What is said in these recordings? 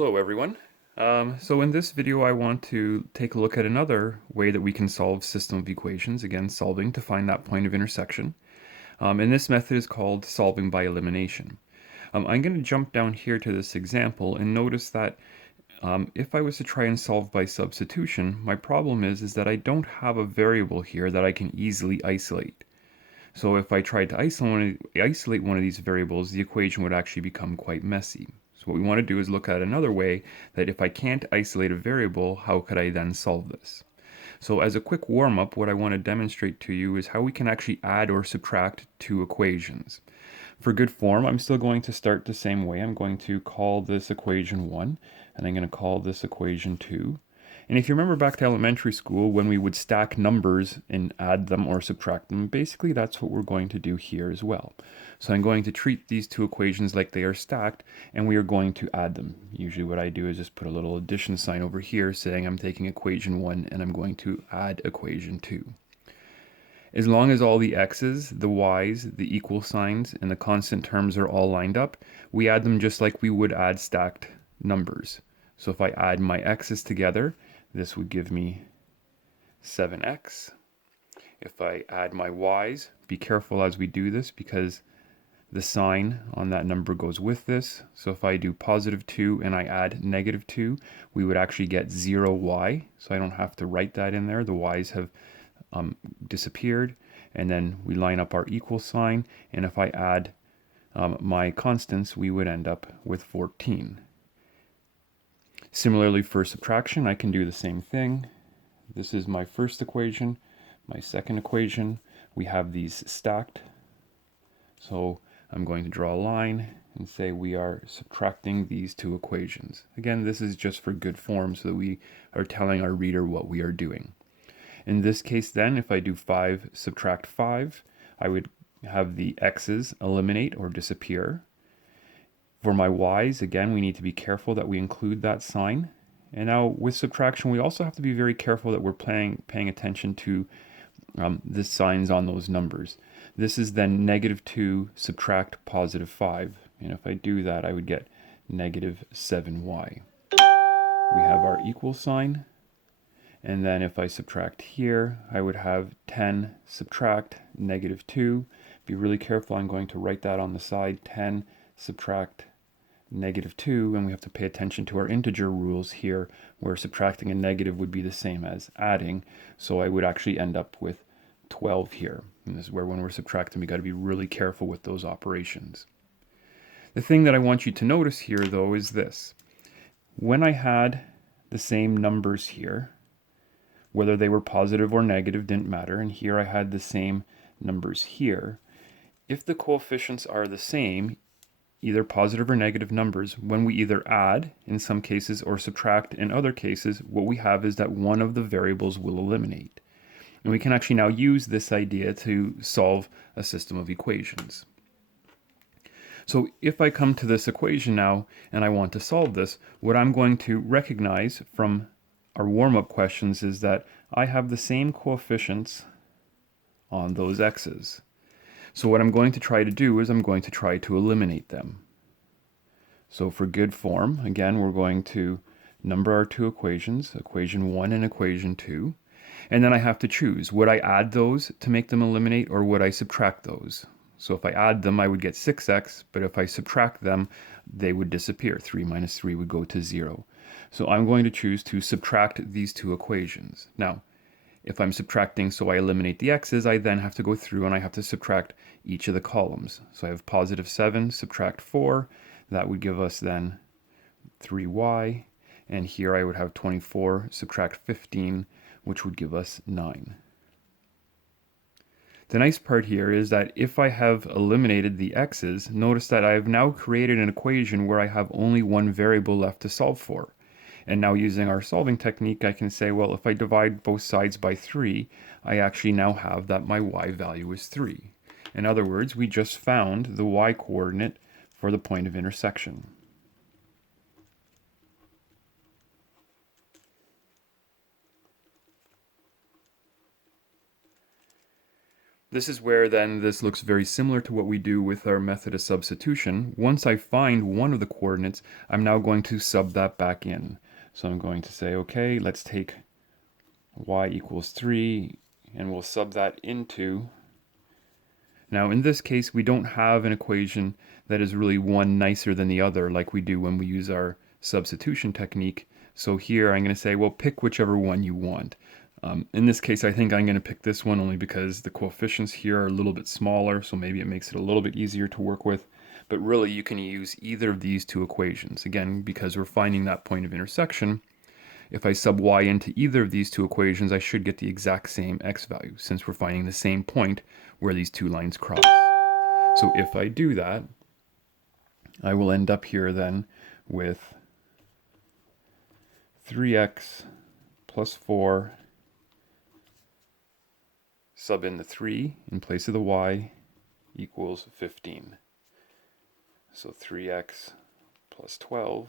Hello everyone. So in this video I want to take a look at another way that we can solve system of equations, again solving to find that point of intersection. And this method is called solving by elimination. I'm going to jump down here to this example and notice that if I was to try and solve by substitution, my problem is that I don't have a variable here that I can easily isolate. So if I tried to isolate one of these variables, the equation would actually become quite messy. So what we want to do is look at another way that if I can't isolate a variable, how could I then solve this? So as a quick warm-up, what I want to demonstrate to you is how we can actually add or subtract two equations. For good form, I'm still going to start the same way. I'm going to call this equation 1, and I'm going to call this equation 2. And if you remember back to elementary school, when we would stack numbers and add them or subtract them, basically that's what we're going to do here as well. So I'm going to treat these two equations like they are stacked, and we are going to add them. Usually what I do is just put a little addition sign over here saying I'm taking equation 1 and I'm going to add equation 2. As long as all the x's, the y's, the equal signs, and the constant terms are all lined up, we add them just like we would add stacked numbers. So if I add my x's together, this would give me 7x. If I add my y's, be careful as we do this because the sign on that number goes with this. So if I do positive 2 and I add negative 2, we would actually get 0y. So I don't have to write that in there. The y's have disappeared. And then we line up our equal sign. And if I add my constants, we would end up with 14. Similarly for subtraction, I can do the same thing. This is my first equation, my second equation. We have these stacked. So I'm going to draw a line and say we are subtracting these two equations. Again, this is just for good form so that we are telling our reader what we are doing. In this case then, if I do 5 subtract 5, I would have the x's eliminate or disappear. For my y's, again, we need to be careful that we include that sign. And now with subtraction, we also have to be very careful that we're paying attention to the signs on those numbers. This is then negative 2 subtract positive 5. And if I do that, I would get negative 7y. We have our equal sign. And then if I subtract here, I would have 10 subtract negative 2. Be really careful, I'm going to write that on the side. 10 subtract negative 2, and we have to pay attention to our integer rules here, where subtracting a negative would be the same as adding. So I would actually end up with 12 here. And this is where when we're subtracting, we got to be really careful with those operations. The thing that I want you to notice here, though, is this. When I had the same numbers here, whether they were positive or negative didn't matter, and here I had the same numbers here. If the coefficients are the same, either positive or negative numbers, when we either add in some cases or subtract in other cases, what we have is that one of the variables will eliminate. And we can actually now use this idea to solve a system of equations. So if I come to this equation now and I want to solve this, what I'm going to recognize from our warm-up questions is that I have the same coefficients on those x's. So what I'm going to try to do is I'm going to try to eliminate them. So for good form, again, we're going to number our two equations, equation 1 and equation 2. And then I have to choose, would I add those to make them eliminate or would I subtract those? So if I add them, I would get 6x, but if I subtract them, they would disappear. 3 minus 3 would go to 0. So I'm going to choose to subtract these two equations. Now, if I'm subtracting so I eliminate the x's, I then have to go through and I have to subtract each of the columns. So I have positive 7, subtract 4. That would give us then 3y. And here I would have 24, subtract 15, which would give us 9. The nice part here is that if I have eliminated the x's, notice that I have now created an equation where I have only one variable left to solve for. And now using our solving technique, I can say, well, if I divide both sides by 3, I actually now have that my y value is 3. In other words, we just found the y coordinate for the point of intersection. This is where then this looks very similar to what we do with our method of substitution. Once I find one of the coordinates, I'm now going to sub that back in. So I'm going to say, okay, let's take y equals 3, and we'll sub that into. Now in this case, we don't have an equation that is really one nicer than the other like we do when we use our substitution technique. So here I'm going to say, well, pick whichever one you want. In this case, I think I'm going to pick this one only because the coefficients here are a little bit smaller, so maybe it makes it a little bit easier to work with. But really, you can use either of these two equations. Again, because we're finding that point of intersection, if I sub y into either of these two equations, I should get the exact same x value, since we're finding the same point where these two lines cross. So if I do that, I will end up here then with 3x plus 4, sub in the 3 in place of the y, equals 15. So 3x plus 12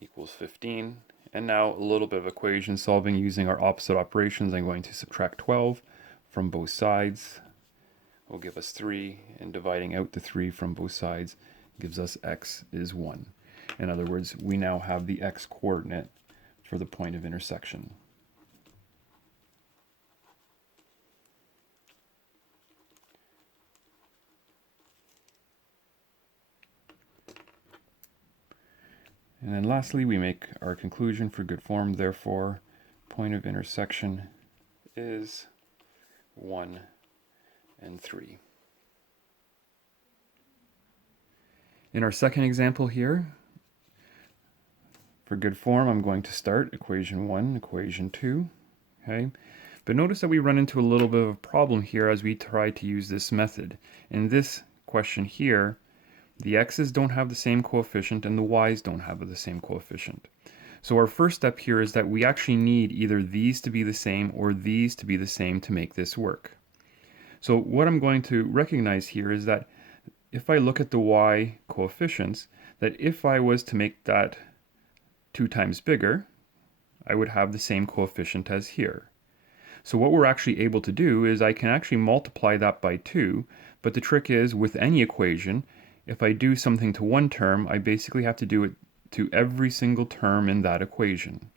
equals 15. And now a little bit of equation solving using our opposite operations. I'm going to subtract 12 from both sides. Will give us 3, and dividing out the 3 from both sides gives us x is 1. In other words, we now have the x coordinate for the point of intersection. And then lastly, we make our conclusion for good form. Therefore, point of intersection is 1 and 3. In our second example here, for good form, I'm going to start equation 1, equation 2. Okay? But notice that we run into a little bit of a problem here as we try to use this method. In this question here, the x's don't have the same coefficient and the y's don't have the same coefficient. So our first step here is that we actually need either these to be the same or these to be the same to make this work. So what I'm going to recognize here is that if I look at the y coefficients, that if I was to make that 2 times bigger, I would have the same coefficient as here. So what we're actually able to do is I can actually multiply that by 2, but the trick is with any equation, if I do something to one term, I basically have to do it to every single term in that equation.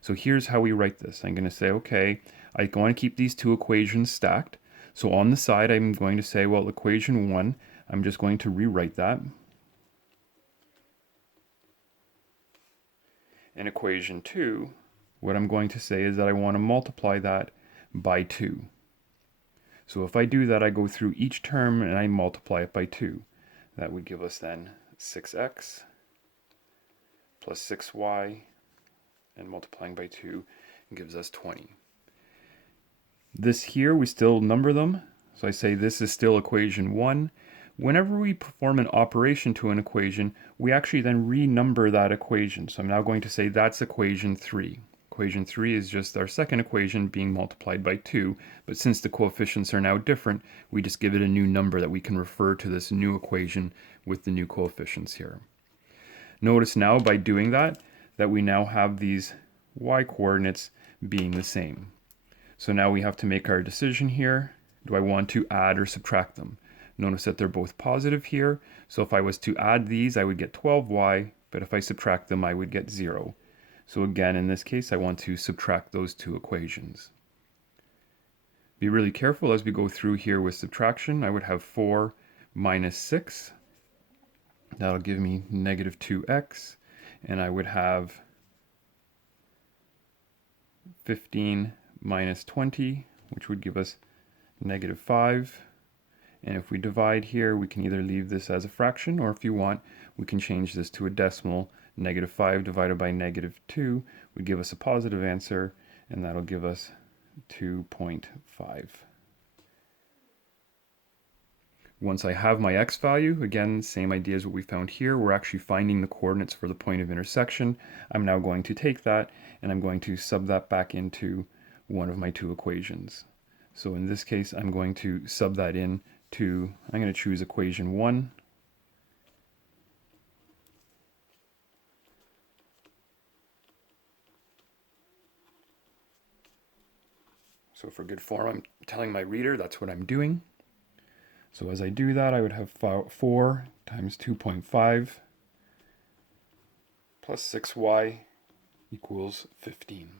So here's how we write this. I'm going to say, okay, I want to keep these two equations stacked. So on the side, I'm going to say, well, equation 1, I'm just going to rewrite that. In equation 2, what I'm going to say is that I want to multiply that by 2. So if I do that, I go through each term and I multiply it by 2. That would give us then 6x plus 6y, and multiplying by 2 gives us 20. This here, we still number them. So I say this is still equation 1. Whenever we perform an operation to an equation, we actually then renumber that equation. So I'm now going to say that's equation 3. Equation 3 is just our second equation being multiplied by 2, but since the coefficients are now different, we just give it a new number that we can refer to this new equation with the new coefficients here. Notice now by doing that we now have these y coordinates being the same. So now we have to make our decision here. Do I want to add or subtract them? Notice that they're both positive here, so if I was to add these, I would get 12y, but if I subtract them, I would get 0. So again, in this case, I want to subtract those two equations. Be really careful as we go through here with subtraction. I would have 4 minus 6. That'll give me negative 2x. And I would have 15 minus 20, which would give us negative 5. And if we divide here, we can either leave this as a fraction, or if you want, we can change this to a decimal. Negative 5 divided by negative 2 would give us a positive answer, and that'll give us 2.5. Once I have my x value, again, same idea as what we found here, we're actually finding the coordinates for the point of intersection. I'm now going to take that, and I'm going to sub that back into one of my two equations. So in this case, I'm going to sub that in to, I'm going to choose equation 1. So for good form, I'm telling my reader that's what I'm doing. So as I do that, I would have 4 times 2.5 plus 6y equals 15.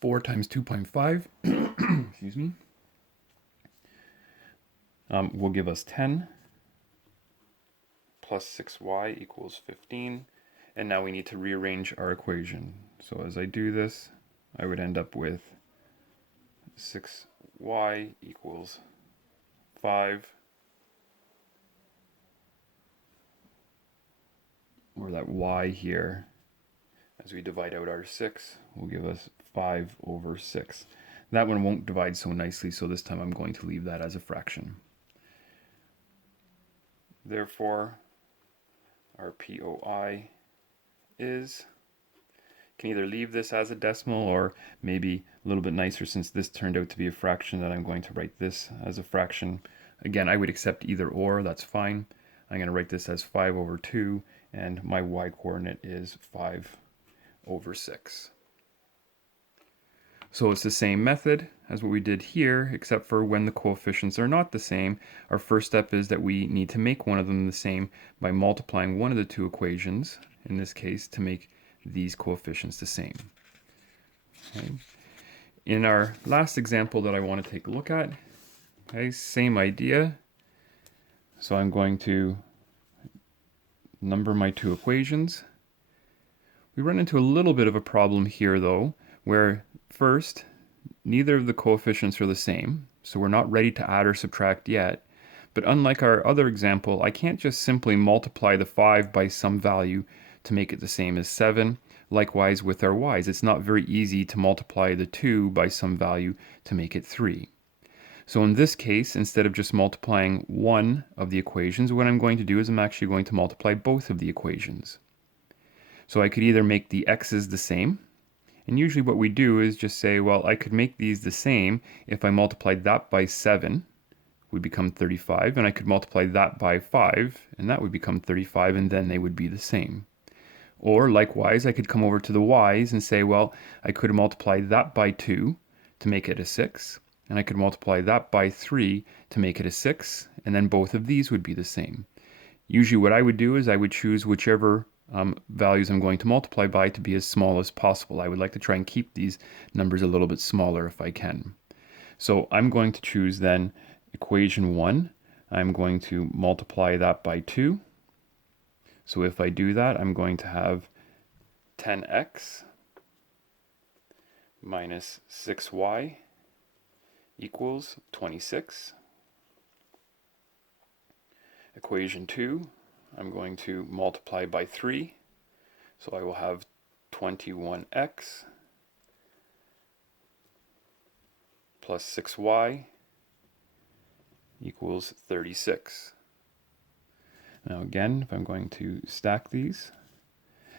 4 times 2.5, excuse me, will give us 10 plus 6y equals 15. And now we need to rearrange our equation. So as I do this, I would end up with 6y equals 5, or that y here, as we divide out our 6, will give us 5 over 6. That one won't divide so nicely, so this time I'm going to leave that as a fraction. Therefore, our POI is, can either leave this as a decimal, or maybe a little bit nicer, since this turned out to be a fraction, that I'm going to write this as a fraction. Again, I would accept either or, that's fine. I'm going to write this as 5 over 2, and my y coordinate is 5 over 6. So it's the same method as what we did here, except for when the coefficients are not the same. Our first step is that we need to make one of them the same by multiplying one of the two equations, in this case, to make these coefficients the same. Okay. In our last example that I want to take a look at, okay, same idea. So I'm going to number my two equations. We run into a little bit of a problem here, though, where first, neither of the coefficients are the same, so we're not ready to add or subtract yet. But unlike our other example, I can't just simply multiply the 5 by some value to make it the same as 7. Likewise with our y's, it's not very easy to multiply the 2 by some value to make it 3. So in this case, instead of just multiplying one of the equations, what I'm going to do is I'm actually going to multiply both of the equations. So I could either make the x's the same, and usually what we do is just say, well, I could make these the same if I multiplied that by 7, would become 35, and I could multiply that by 5, and that would become 35, and then they would be the same. Or likewise, I could come over to the y's and say, well, I could multiply that by 2 to make it a 6, and I could multiply that by 3 to make it a 6, and then both of these would be the same. Usually what I would do is I would choose whichever values I'm going to multiply by to be as small as possible. I would like to try and keep these numbers a little bit smaller if I can. So I'm going to choose then equation 1. I'm going to multiply that by 2. So if I do that, I'm going to have 10x minus 6y equals 26. Equation 2, I'm going to multiply by 3. So I will have 21x plus 6y equals 36. Now again, if I'm going to stack these,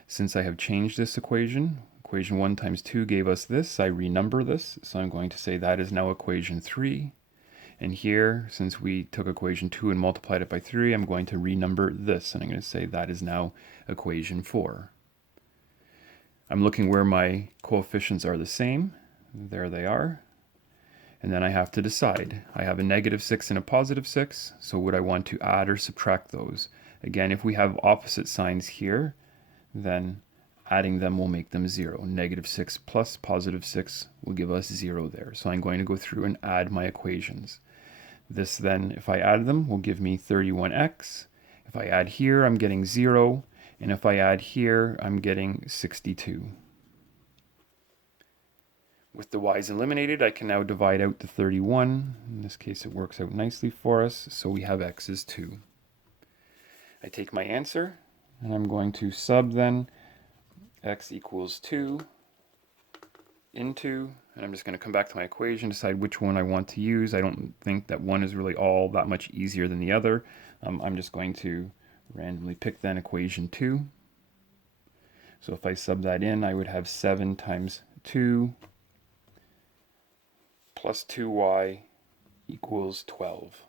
since I have changed this equation 1 times 2 gave us this, I renumber this, so I'm going to say that is now equation 3. And here, since we took equation 2 and multiplied it by 3, I'm going to renumber this, and I'm going to say that is now equation 4. I'm looking where my coefficients are the same. There they are. And then I have to decide. I have a negative 6 and a positive 6, so would I want to add or subtract those? Again, if we have opposite signs here, then adding them will make them 0. Negative 6 plus positive 6 will give us 0 there. So I'm going to go through and add my equations. This then, if I add them, will give me 31x. If I add here, I'm getting 0. And if I add here, I'm getting 62. With the y's eliminated, I can now divide out the 31. In this case, it works out nicely for us, so we have x is 2. I take my answer, and I'm going to sub then x equals 2 into, and I'm just going to come back to my equation, decide which one I want to use. I don't think that one is really all that much easier than the other. I'm just going to randomly pick then equation 2. So if I sub that in, I would have 7 times 2 plus 2y equals 12.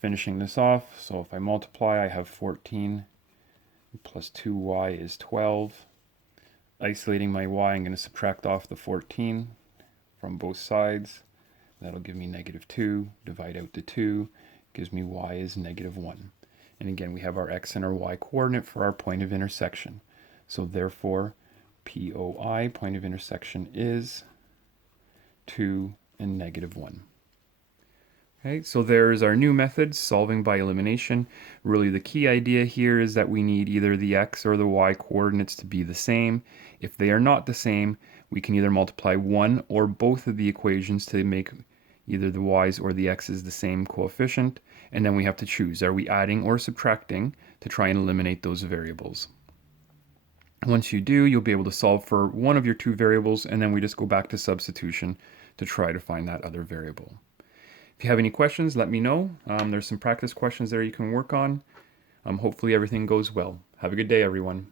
Finishing this off, so if I multiply, I have 14 plus 2y is 12. Isolating my y, I'm going to subtract off the 14 from both sides. That'll give me -2, divide out the 2, gives me y is -1. And again, we have our x and our y coordinate for our point of intersection. So therefore, POI, point of intersection, is 2 and -1. Okay, so there's our new method, solving by elimination. Really the key idea here is that we need either the x or the y coordinates to be the same. If they are not the same, we can either multiply one or both of the equations to make either the y's or the x's the same coefficient, and then we have to choose, are we adding or subtracting to try and eliminate those variables. Once you do, you'll be able to solve for one of your two variables, and then we just go back to substitution to try to find that other variable. If you have any questions, let me know. There's some practice questions there you can work on. Hopefully everything goes well. Have a good day, everyone.